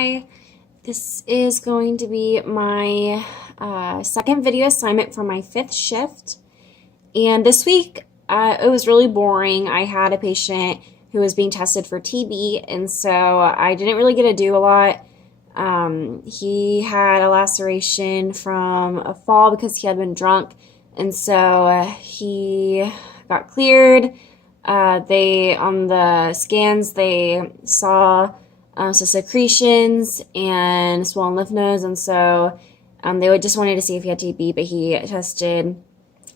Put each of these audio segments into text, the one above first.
Hi, this is going to be my second video assignment for my 5th shift. And this week, it was really boring. I had a patient who was being tested for TB, and so I didn't really get to do a lot. He had a laceration from a fall because he had been drunk, and so he got cleared. They, on the scans, they saw some secretions and swollen lymph nodes, and so they would just wanted to see if he had TB, but he tested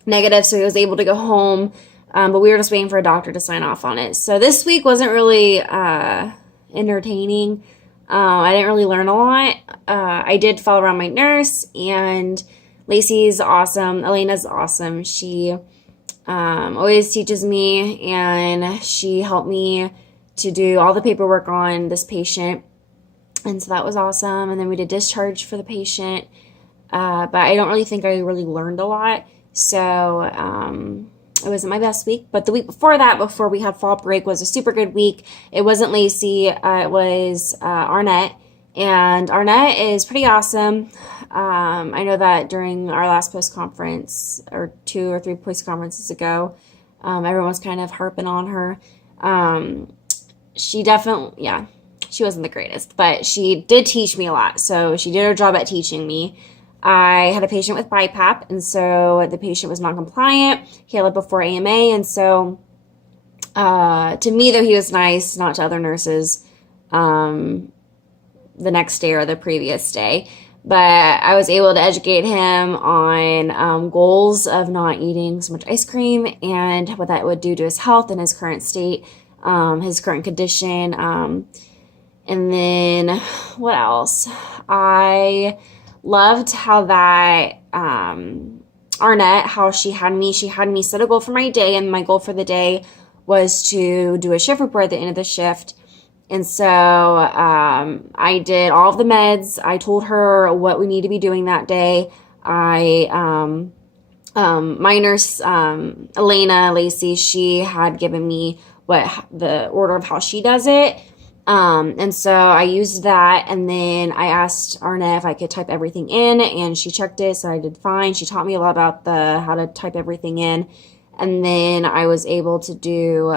negative, so he was able to go home. But we were just waiting for a doctor to sign off on it. So this week wasn't really entertaining. I didn't really learn a lot. I did follow around my nurse, and Lacey's awesome. Elena's awesome. She always teaches me, and she helped me to do all the paperwork on this patient. And so that was awesome. And then we did discharge for the patient. But I don't really think I really learned a lot. So it wasn't my best week. But the week before that, before we had fall break, was a super good week. It wasn't Lacey. It was Arnett. And Arnett is pretty awesome. I know that during our last post-conference, or 2 or 3 post-conferences ago, everyone was kind of harping on her. She definitely, she wasn't the greatest, but she did teach me a lot. So she did her job at teaching me. I had a patient with BiPAP, and so the patient was non-compliant. He had it before AMA, and so to me, though, he was nice, not to other nurses the next day or the previous day. But I was able to educate him on goals of not eating so much ice cream and what that would do to his health and his current state, his current condition. And then what else? I loved how that Arnett, how she had me set a goal for my day, and my goal for the day was to do a shift report at the end of the shift. And so I did all of the meds. I told her what we need to be doing that day. My nurse, Elena Lacey, she had given me what the order of how she does it. And so I used that, and then I asked Arnett if I could type everything in, and she checked it, so I did fine. She taught me a lot about how to type everything in, and then I was able to do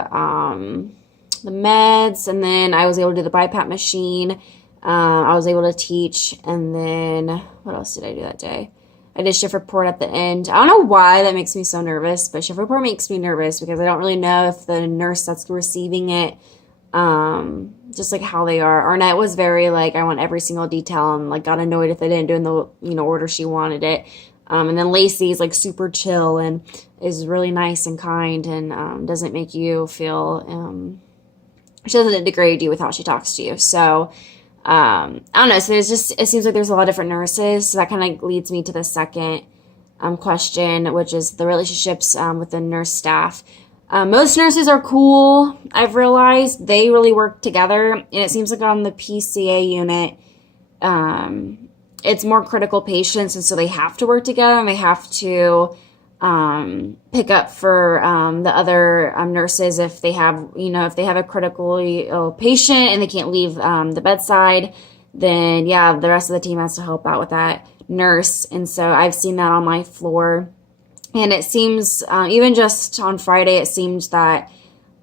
the meds, and then I was able to do the BiPAP machine. I was able to teach, and then what else did I do that day? I did shift report at the end. I don't know why that makes me so nervous, but shift report makes me nervous because I don't really know if the nurse that's receiving it, just like how they are. Arnett was very like, I want every single detail, and like got annoyed if they didn't do it in the order she wanted it. And then Lacey's like super chill and is really nice and kind, and doesn't make you feel she doesn't degrade you with how she talks to you. So I don't know. So it seems like there's a lot of different nurses. So that kind of leads me to the second question, which is the relationships with the nurse staff. Most nurses are cool. I've realized they really work together, and it seems like on the PCA unit, it's more critical patients, and so they have to work together, and they have to pick up for the other nurses if they have, if they have a critically ill patient and they can't leave the bedside, then the rest of the team has to help out with that nurse. And so I've seen that on my floor. And it seems, even just on Friday, it seemed that,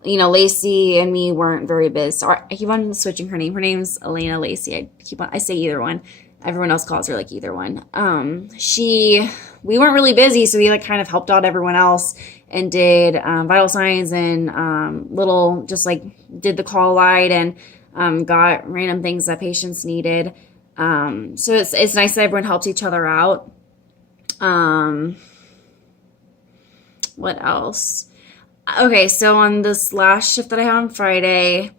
Lacey and me weren't very busy. So I keep on switching her name. Her name's Elena Lacey. I say either one. Everyone else calls her like either one. We weren't really busy, so we like kind of helped out everyone else and did vital signs and did the call light and got random things that patients needed. So it's nice that everyone helps each other out. What else? Okay, so on this last shift that I had on Friday,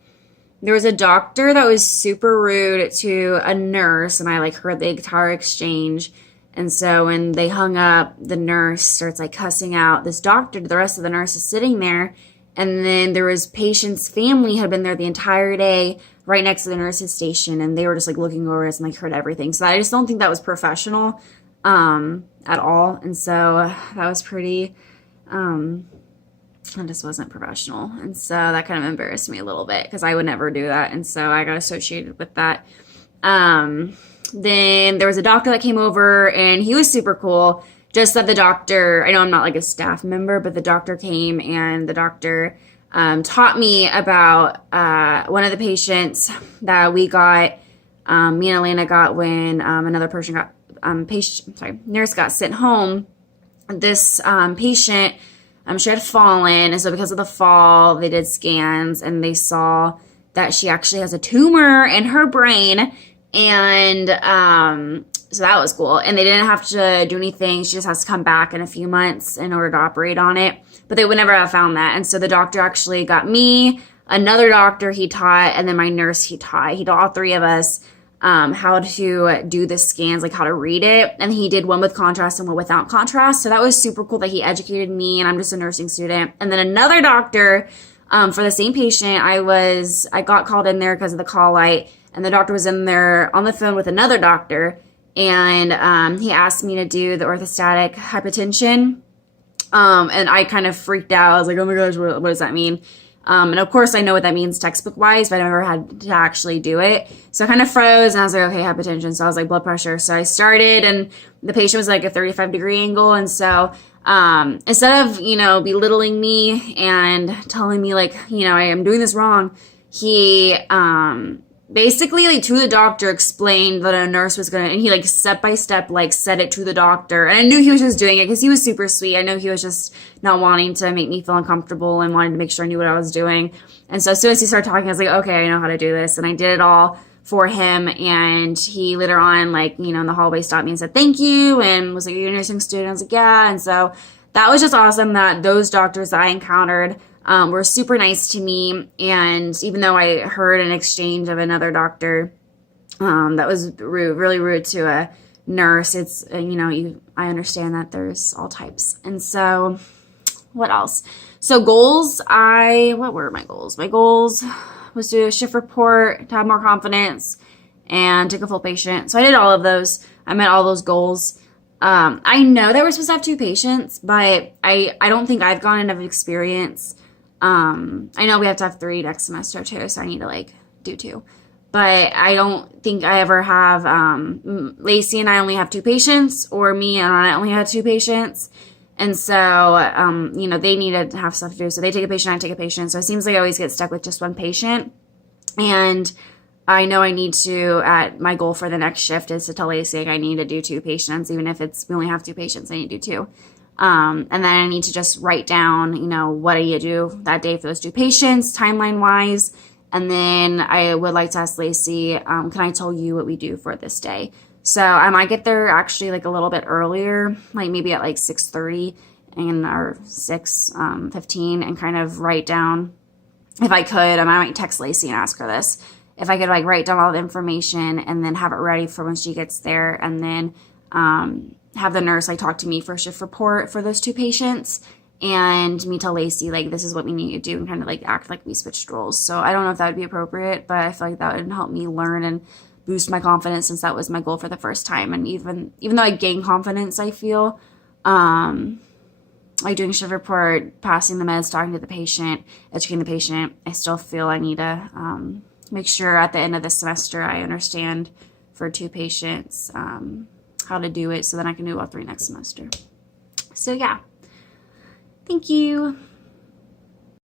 there was a doctor that was super rude to a nurse, and I heard the entire exchange. And so when they hung up, the nurse starts cussing out this doctor to the rest of the nurses sitting there. And then there was patient's family had been there the entire day right next to the nurse's station, and they were just looking over us and heard everything. So I just don't think that was professional at all. And so that was pretty that just wasn't professional. And so that kind of embarrassed me a little bit because I would never do that. And so I got associated with that. Then there was a doctor that came over, and he was super cool. Just that the doctor, I know I'm not like a staff member, but the doctor came, and the doctor taught me about one of the patients that we got, me and Elena got when another person got, nurse got sent home. This patient, she had fallen, and so because of the fall, they did scans, and they saw that she actually has a tumor in her brain, and so that was cool. And they didn't have to do anything. She just has to come back in a few months in order to operate on it. But they would never have found that. And so the doctor actually got me, another doctor he taught, and then my nurse he taught. He taught all three of us how to do the scans, like how to read it. And he did one with contrast and one without contrast. So that was super cool that he educated me, and I'm just a nursing student. And then another doctor for the same patient, I got called in there because of the call light, and the doctor was in there on the phone with another doctor, and he asked me to do the orthostatic hypotension. And I kind of freaked out. I was like, oh my gosh, what does that mean? And of course I know what that means textbook wise, but I never had to actually do it. So I kind of froze, and I was like, okay, hypertension. So I was like, blood pressure. So I started, and the patient was like a 35-degree angle. And so, instead of, belittling me and telling me like, I am doing this wrong, he, basically, like, to the doctor explained that a nurse was gonna, and he, like, step by step, like, said it to the doctor. And I knew he was just doing it because he was super sweet. I know he was just not wanting to make me feel uncomfortable and wanting to make sure I knew what I was doing. And so as soon as he started talking, I was like, okay, I know how to do this. And I did it all for him. And he later on, like, in the hallway stopped me and said, thank you. And was like, you're a nursing student? I was like, yeah. And so that was just awesome that those doctors that I encountered were super nice to me. And even though I heard an exchange of another doctor that was rude, really rude to a nurse, it's, I understand that there's all types. And so what else? So goals, what were my goals? My goals was to do a shift report, to have more confidence, and take a full patient. So I did all of those. I met all those goals. I know that we're supposed to have 2 patients, but I don't think I've gotten enough experience. I know we have to have 3 next semester too, so I need to do 2. But I don't think I ever have, Lacey and I only have 2 patients, or me and I only had 2 patients. And so, they need to have stuff to do. So they take a patient, I take a patient. So it seems like I always get stuck with just 1 patient. And I know I need to, my goal for the next shift is to tell Lacey I need to do 2 patients, even if we only have 2 patients, I need to do 2. And then I need to just write down, what do you do that day for those 2 patients, timeline wise. And then I would like to ask Lacey, can I tell you what we do for this day? So I might get there actually a little bit earlier, maybe at 6:30 or 6:15, and kind of write down, if I could, I might text Lacey and ask her this, if I could write down all the information and then have it ready for when she gets there, and then have the nurse talk to me for a shift report for those 2 patients, and me tell Lacey this is what we need to do, and kind of act like we switched roles. So I don't know if that would be appropriate, but I feel like that would help me learn and boost my confidence, since that was my goal for the first time. And even though I gain confidence, I feel doing shift report, passing the meds, talking to the patient, educating the patient, I still feel I need to make sure at the end of the semester I understand for 2 patients how to do it, so then I can do all 3 next semester. So yeah, thank you.